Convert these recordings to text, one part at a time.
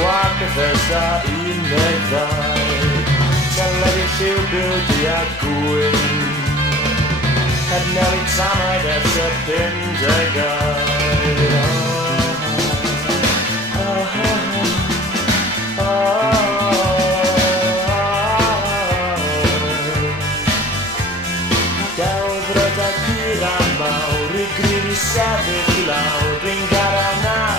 gwag Bethesda 12. Teledu lliw bildi a gwyn, heb newid tamaid ers y 50au. Delfryd a gyra mawr I gryf I sefyll I lawr, dwi'n gadael nawr.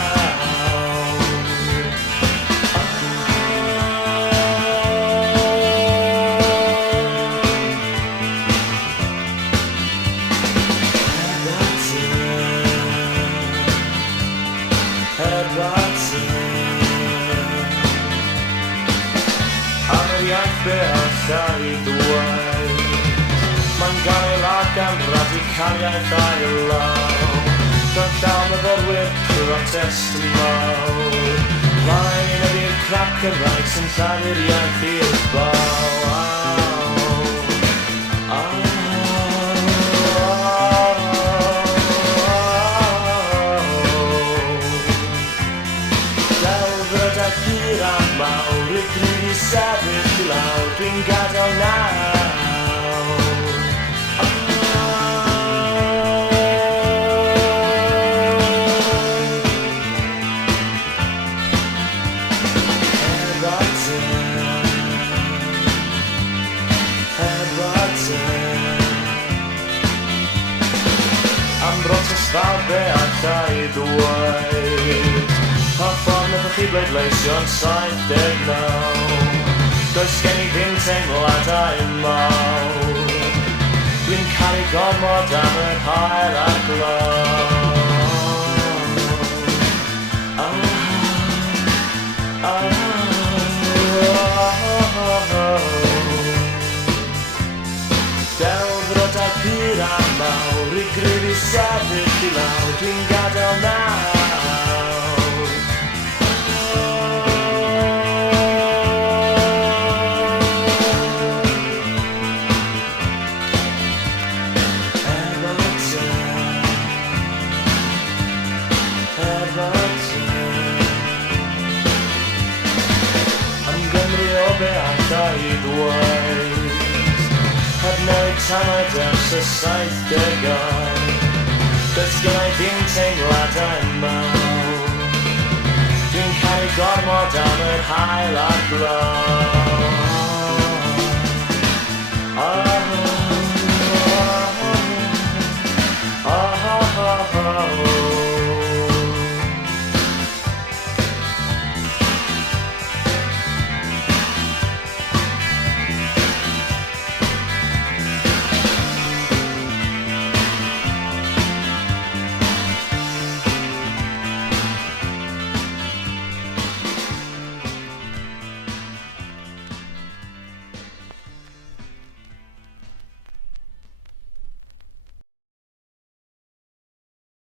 Am yr iaith be allai ddweud, ma'n gael ac am radicaliaeth a'i law, rhan llawn myfyrwyr protest mawr. Fain ydy'r crackerau sy'n llanu'r iaith i'r baw. Delfryd a gyra mawr I gryf I sefyll I lawr, dwi'n gadael nawr. Am brotest fawr be allai ddweud, pa ffordd ydych chi bleidleisio'n 79. Does gen I ddim teimladau mawr, dwi'n caru gormod am yr hael a'r glaw. Delfryd a gyra mawr I gryf I sefyll I lawr, dwi'n gadael nawr. Am Gymru o be allai ddweud, heb newid tamaid ers y 70au. Does gen I ddim teimladau mawr, dwi'n caru gormod am yr hael a'r glaw.